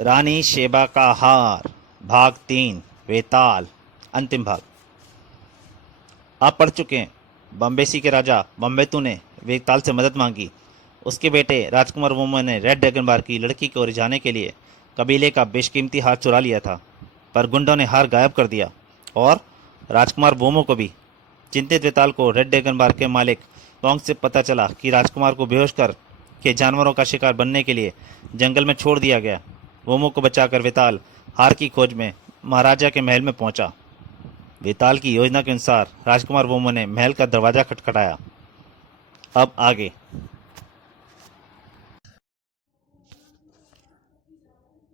रानी Sheba का हार भाग 3 वेताल अंतिम भाग। आप पढ़ चुके हैं। बम्बेसी के राजा बम्बेतु ने वेताल से मदद मांगी। उसके बेटे राजकुमार वोमो ने रेड ड्रैगन बार की लड़की को रिझाने के लिए कबीले का बेशकीमती हार चुरा लिया था, पर गुंडों ने हार गायब कर दिया और राजकुमार वोमो को भी। चिंतित वेताल को रेड ड्रैगन बार के मालिक पोंग से पता चला कि राजकुमार को बेहोश कर के जानवरों का शिकार बनने के लिए जंगल में छोड़ दिया गया। वोमो को बचाकर वेताल हार की खोज में महाराजा के महल में पहुंचा। वेताल की योजना के अनुसार राजकुमार वोमो ने महल का दरवाजा खटखटाया। अब आगे।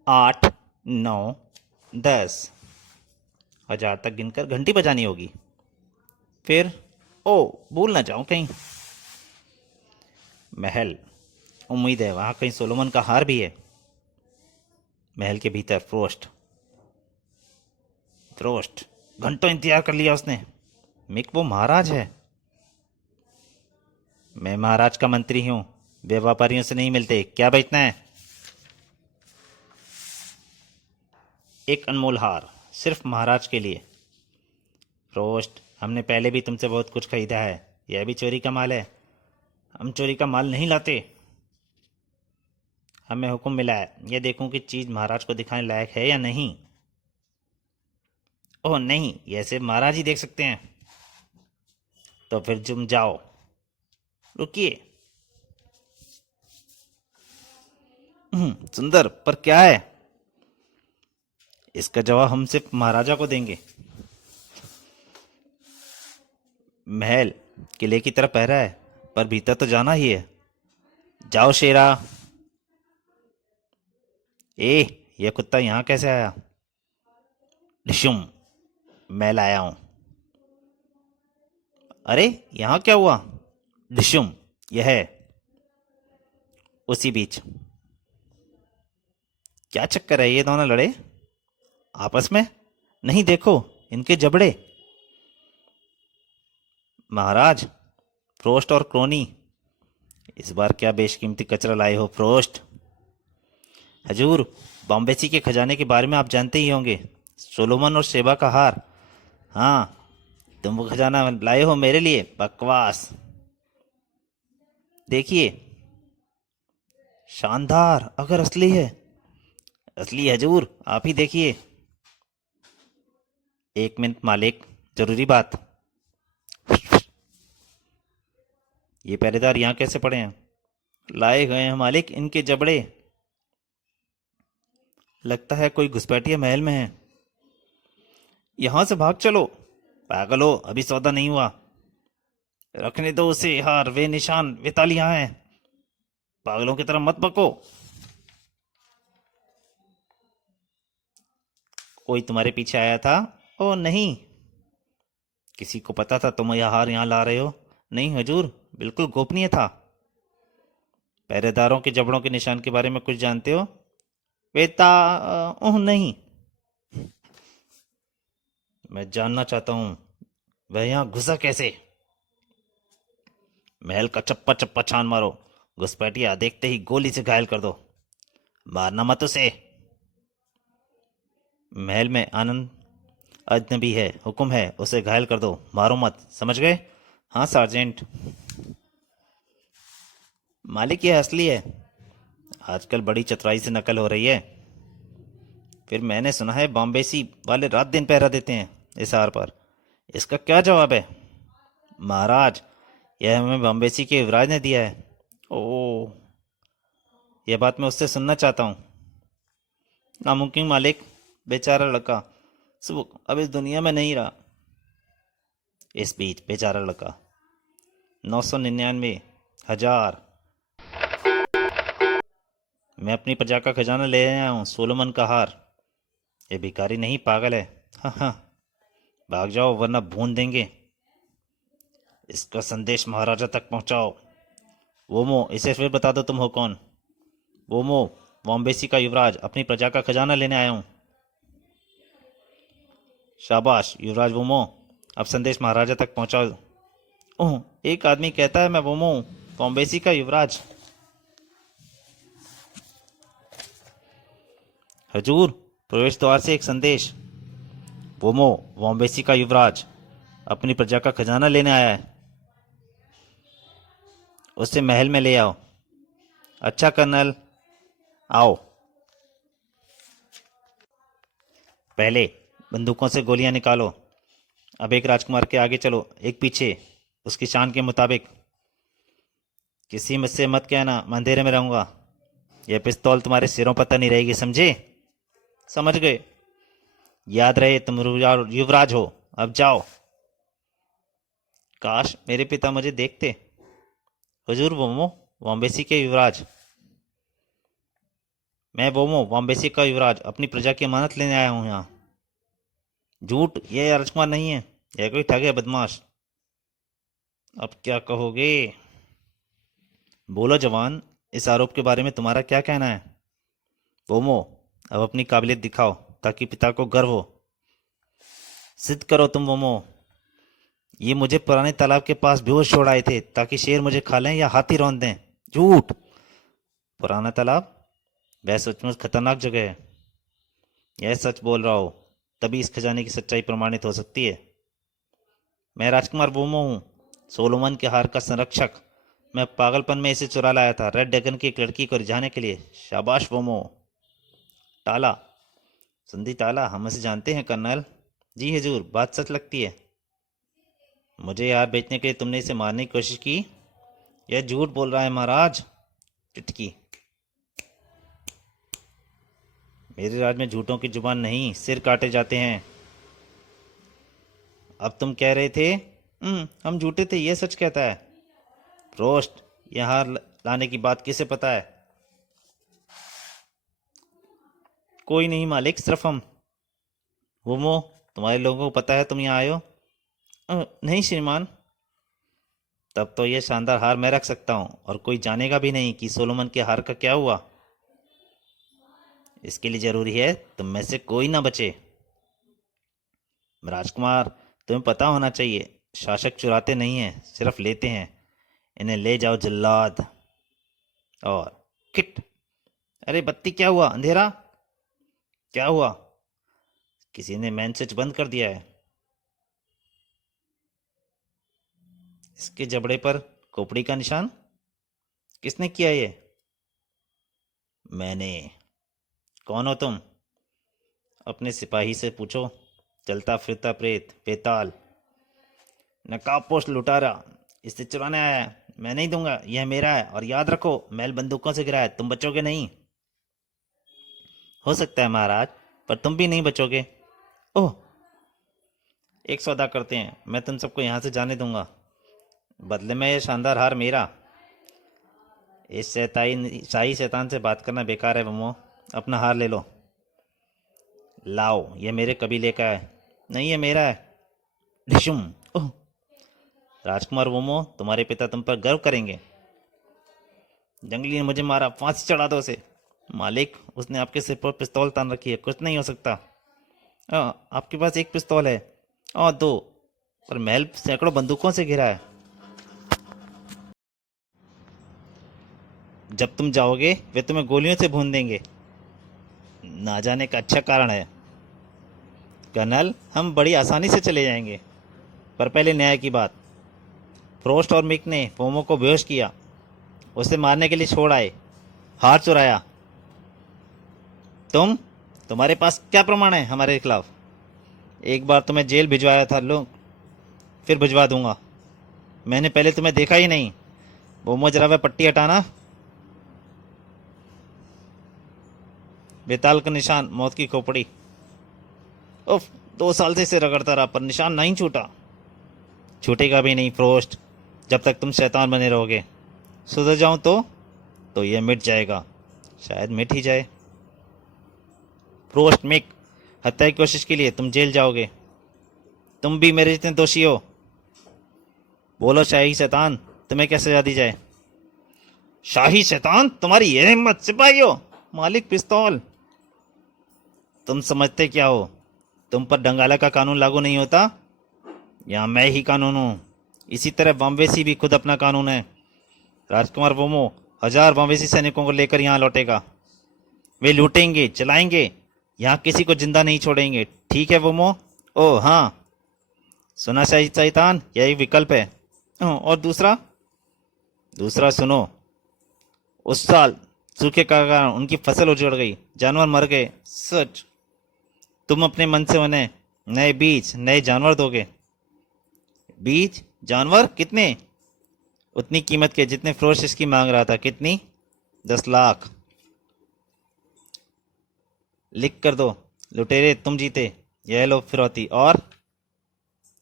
8, 9, 10 हजार तक गिनकर घंटी बजानी होगी। फिर ओ भूल ना जाऊं कहीं। महल। उम्मीद है वहां कहीं सोलोमन का हार भी है। महल के भीतर फ्रोस्ट। फ्रोस्ट घंटों इंतजार कर लिया उसने। मिक वो महाराज है। मैं महाराज का मंत्री हूं। वे व्यापारियों से नहीं मिलते। क्या बेचना है? एक अनमोल हार सिर्फ महाराज के लिए। फ्रोस्ट हमने पहले भी तुमसे बहुत कुछ खरीदा है। यह भी चोरी का माल है। हम चोरी का माल नहीं लाते। हमें हुक्म मिला है यह देखूं कि चीज महाराज को दिखाने लायक है या नहीं। ओह नहीं, यह सिर्फ महाराज ही देख सकते हैं। तो फिर तुम जाओ। रुकिए। सुंदर, पर क्या है? इसका जवाब हम सिर्फ महाराजा को देंगे। महल किले की तरफ पहरा है, पर भीतर तो जाना ही है। जाओ शेरा। यह कुत्ता यहां कैसे आया? डिशुम, मैं लाया हूं। अरे यहां क्या हुआ? डिशुम, यह है। उसी बीच क्या चक्कर है? ये दोनों लड़े आपस में? नहीं, देखो इनके जबड़े। महाराज, फ्रोस्ट और क्रोनी, इस बार क्या बेशकीमती कचरा लाए हो फ्रोस्ट? हजूर, बॉम्बेसी के खजाने के बारे में आप जानते ही होंगे। सोलोमन और शेबा का हार। हाँ, तुम वो खजाना लाए हो मेरे लिए? बकवास। देखिए। शानदार, अगर असली है। असली है हजूर, आप ही देखिए। एक मिनट मालिक, जरूरी बात। ये पहरेदार यहाँ कैसे पड़े हैं? लाए गए हैं मालिक, इनके जबड़े। लगता है कोई घुसपैठिया महल में है। यहां से भाग चलो। पागल हो, अभी सौदा नहीं हुआ। रखने दो उसे हार, वे निशान, वे ताली यहाँ है। पागलों की तरह मत बको। कोई तुम्हारे पीछे आया था? ओ नहीं। किसी को पता था तुम यह हार यहाँ ला रहे हो? नहीं हजूर, बिल्कुल गोपनीय था। पहरेदारों के जबड़ों के निशान के बारे में कुछ जानते हो? वेता ओह नहीं। मैं जानना चाहता हूं वह यहाँ घुसा कैसे। महल का चप्पा चप्पा छान मारो। घुसपैठिया देखते ही गोली से घायल कर दो। मारना मत उसे। महल में आनंद अजनबी है, हुक्म है उसे घायल कर दो, मारो मत, समझ गए? हाँ सार्जेंट। मालिक यह असली है। आजकल बड़ी चतुराई से नकल हो रही है। फिर मैंने सुना है बॉम्बेसी वाले रात दिन पहरा देते हैं इस हार पर। इसका क्या जवाब है? महाराज, यह हमें बॉम्बेसी के युवराज ने दिया है। ओह, यह बात मैं उससे सुनना चाहता हूँ। नामुमकिन मालिक, बेचारा लड़का सुबह अब इस दुनिया में नहीं रहा। इस बीच बेचारा लड़का 999 हजार। मैं अपनी प्रजा का खजाना ले आया हूँ, सोलोमन का हार। ये भिखारी नहीं, पागल है। हाँ हाँ, भाग जाओ वरना भून देंगे। इसका संदेश महाराजा तक पहुंचाओ। वोमो, इसे फिर बता दो तुम हो कौन। वोमो, वॉम्बेसी का युवराज, अपनी प्रजा का खजाना लेने आया हूं। शाबाश युवराज वोमो, अब संदेश महाराजा तक पहुंचाओ। ओह, एक आदमी कहता है मैं वोमो हूं, बॉम्बेसी का युवराज। हजूर, प्रवेश द्वार से एक संदेश। वोमो, वॉम्बेसी का युवराज अपनी प्रजा का खजाना लेने आया है। उसे महल में ले आओ। अच्छा कर्नल, आओ। पहले बंदूकों से गोलियां निकालो। अब एक राजकुमार के आगे चलो, एक पीछे, उसकी शान के मुताबिक। किसी मुझसे मत कहना मैं अंधेरे में रहूंगा। यह पिस्तौल तुम्हारे सिरों पर तनी रहेगी, समझे? समझ गए। याद रहे तुम युवराज हो। अब जाओ। काश मेरे पिता मुझे देखते। हुजूर वोमो, वॉम्बेसी के युवराज। मैं वोमो, वॉम्बेसी का युवराज अपनी प्रजा की अमानत लेने आया हूं यहाँ। झूठ, यह राजकुमार नहीं है, यह कोई ठग है, बदमाश। अब क्या कहोगे? बोलो जवान, इस आरोप के बारे में तुम्हारा क्या कहना है? वोमो, अब अपनी काबिलियत दिखाओ ताकि पिता को गर्व हो। सिद्ध करो तुम वोमो। ये मुझे पुराने तालाब के पास बेहोश छोड़ आए थे ताकि शेर मुझे खा लें या हाथी रौंद दें। झूठ। पुराना तालाब? वह सचमुच खतरनाक जगह है। यह सच बोल रहा हो तभी इस खजाने की सच्चाई प्रमाणित हो सकती है। मैं राजकुमार वोमो हूँ, सोलोमन के हार का संरक्षक। मैं पागलपन में इसे चुरा लाया था, रेड ड्रैगन की एक लड़की को रिझाने के लिए। शाबाश वोमो। ताला, संधि ताला, हम इसे जानते हैं कर्नल। जी हजूर, बात सच लगती है। मुझे यार बेचने के लिए तुमने इसे मारने की कोशिश की। यह झूठ बोल रहा है महाराज। टिटकी। मेरे राज में झूठों की जुबान नहीं, सिर काटे जाते हैं। अब तुम कह रहे थे हम झूठे थे, यह सच कहता है। रोस्ट, यह हार लाने की बात किसे पता है? कोई नहीं मालिक, सिर्फ हम। वोमो, तुम्हारे लोगों को पता है तुम यहाँ आए हो? नहीं श्रीमान। तब तो यह शानदार हार मैं रख सकता हूँ और कोई जानेगा भी नहीं कि सोलोमन के हार का क्या हुआ। इसके लिए जरूरी है तुम में से कोई ना बचे। राजकुमार, तुम्हें पता होना चाहिए, शासक चुराते नहीं हैं, सिर्फ लेते हैं। इन्हें ले जाओ जल्लाद। और किट। अरे बत्ती, क्या हुआ? अंधेरा क्या हुआ? किसी ने मेन स्विच बंद कर दिया है। इसके जबड़े पर खोपड़ी का निशान। किसने किया ये? मैंने। कौन हो तुम? अपने सिपाही से पूछो। चलता फिरता प्रेत, बेताल, नकाबपोश लुटारा, इसे चुराने आया है। मैं नहीं दूंगा, यह मेरा है। और याद रखो, महल बंदूकों से गिरा है, तुम बचोगे नहीं। हो सकता है महाराज, पर तुम भी नहीं बचोगे। ओह, एक सौदा करते हैं, मैं तुम सबको यहाँ से जाने दूंगा। बदले में यह शानदार हार मेरा। इस शाही शैतान से बात करना बेकार है वमो। अपना हार ले लो। लाओ, ये मेरे कबीले का है। नहीं, ये मेरा है। डिशुम। ओह, राजकुमार वोमो, तुम्हारे पिता तुम पर गर्व करेंगे। जंगली ने मुझे मारा, फांसी चढ़ा दो उसे। मालिक, उसने आपके सिर पर पिस्तौल तान रखी है, कुछ नहीं हो सकता। आपके पास एक पिस्तौल है और दो, पर महल सैकड़ों बंदूकों से घिरा है। जब तुम जाओगे वे तुम्हें गोलियों से भून देंगे। ना जाने का अच्छा कारण है कर्नल, हम बड़ी आसानी से चले जाएंगे। पर पहले न्याय की बात। फ्रोस्ट और मिक ने फोमो को बेहोश किया, उसे मारने के लिए छोड़ आए, हार चुराया। तुम्हारे पास क्या प्रमाण है हमारे खिलाफ? एक बार तुम्हें जेल भिजवाया था, लोग फिर भिजवा दूंगा। मैंने पहले तुम्हें देखा ही नहीं। फोमो, जरा वह पट्टी हटाना। बेताल का निशान, मौत की खोपड़ी। उफ, 2 साल से इसे रगड़ता रहा पर निशान नहीं छूटा। छूटेगा भी नहीं फ्रोस्ट, जब तक तुम शैतान बने रहोगे। सुधर जाऊं तो यह मिट जाएगा। शायद मिट ही जाए। फ्रोस्ट, मिक, हत्या की कोशिश के लिए तुम जेल जाओगे। तुम भी मेरे जितने दोषी हो। बोलो शाही शैतान, तुम्हें क्या सजा दी जाए? शाही शैतान, तुम्हारी यह हिम्मत! सिपाहियों, मालिक पिस्तौल। तुम समझते क्या हो? तुम पर डंगाला का कानून लागू नहीं होता। यहाँ मैं ही कानून हूँ। इसी तरह बॉम्बेसी भी खुद अपना कानून है। राजकुमार वोमो 1000 बॉम्बेसी सैनिकों को लेकर यहाँ लौटेगा। वे लूटेंगे, चलाएंगे यहाँ किसी को जिंदा नहीं छोड़ेंगे, ठीक है वोमो? ओह हाँ, सुना शैतान, यही विकल्प है। और दूसरा? दूसरा सुनो, उस साल सूखे का कारण उनकी फसल उजड़ गई, जानवर मर गए, सच। तुम अपने मन से उन्हें नए बीज, नए जानवर दोगे। बीज? जानवर? कितने? उतनी कीमत के जितने फ्रोश इसकी मांग रहा था। कितनी? 10 लाख। लिख कर दो। लुटेरे तुम जीते, यह लो फिरौती। और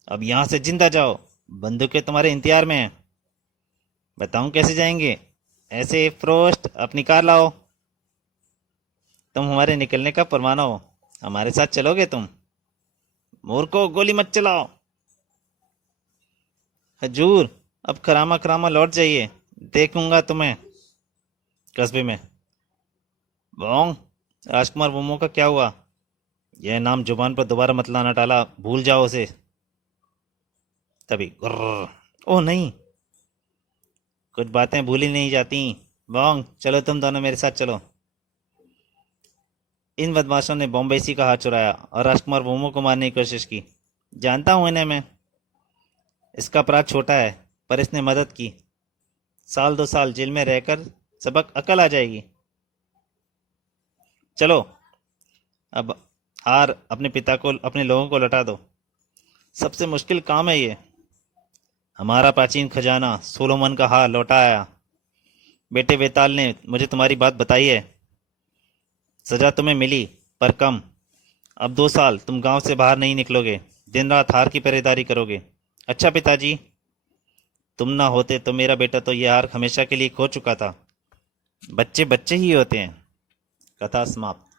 अब यहां से जिंदा जाओ, बंदूकें तुम्हारे इंतजार में हैं। बताऊं कैसे जाएंगे? ऐसे फ्रोस्ट, अपनी कार लाओ। तुम हमारे निकलने का परवाना हो, हमारे साथ चलोगे तुम? मूर्खो, गोली मत चलाओ। हजूर, अब खरामा खरामा लौट जाइए, देखूंगा तुम्हें कस्बे में। बोंग, राजकुमार वोमो का क्या हुआ? यह नाम जुबान पर दोबारा मत लाना, टाला, भूल जाओ उसे। तभी गुर्र। ओह नहीं, कुछ बातें भूली नहीं जाती। बोंग, चलो तुम दोनों मेरे साथ चलो। इन बदमाशों ने बॉम्बेसी का हाथ चुराया और राजकुमार वोमो को मारने की कोशिश की। जानता हूं इन्हें मैं। इसका अपराध छोटा है, पर इसने मदद की। 1-2 साल जेल में रहकर सबक अकल आ जाएगी। चलो, अब हार अपने पिता को, अपने लोगों को लौटा दो। सबसे मुश्किल काम है ये। हमारा प्राचीन खजाना सोलोमन का हार लौटा आया। बेटे वेताल ने मुझे तुम्हारी बात बताई है। सजा तुम्हें मिली, पर कम। अब 2 साल तुम गांव से बाहर नहीं निकलोगे, दिन रात हार की पहरेदारी करोगे। अच्छा पिताजी, तुम ना होते तो मेरा बेटा तो ये हार हमेशा के लिए खो चुका था। बच्चे बच्चे ही होते हैं। कथा समाप्त।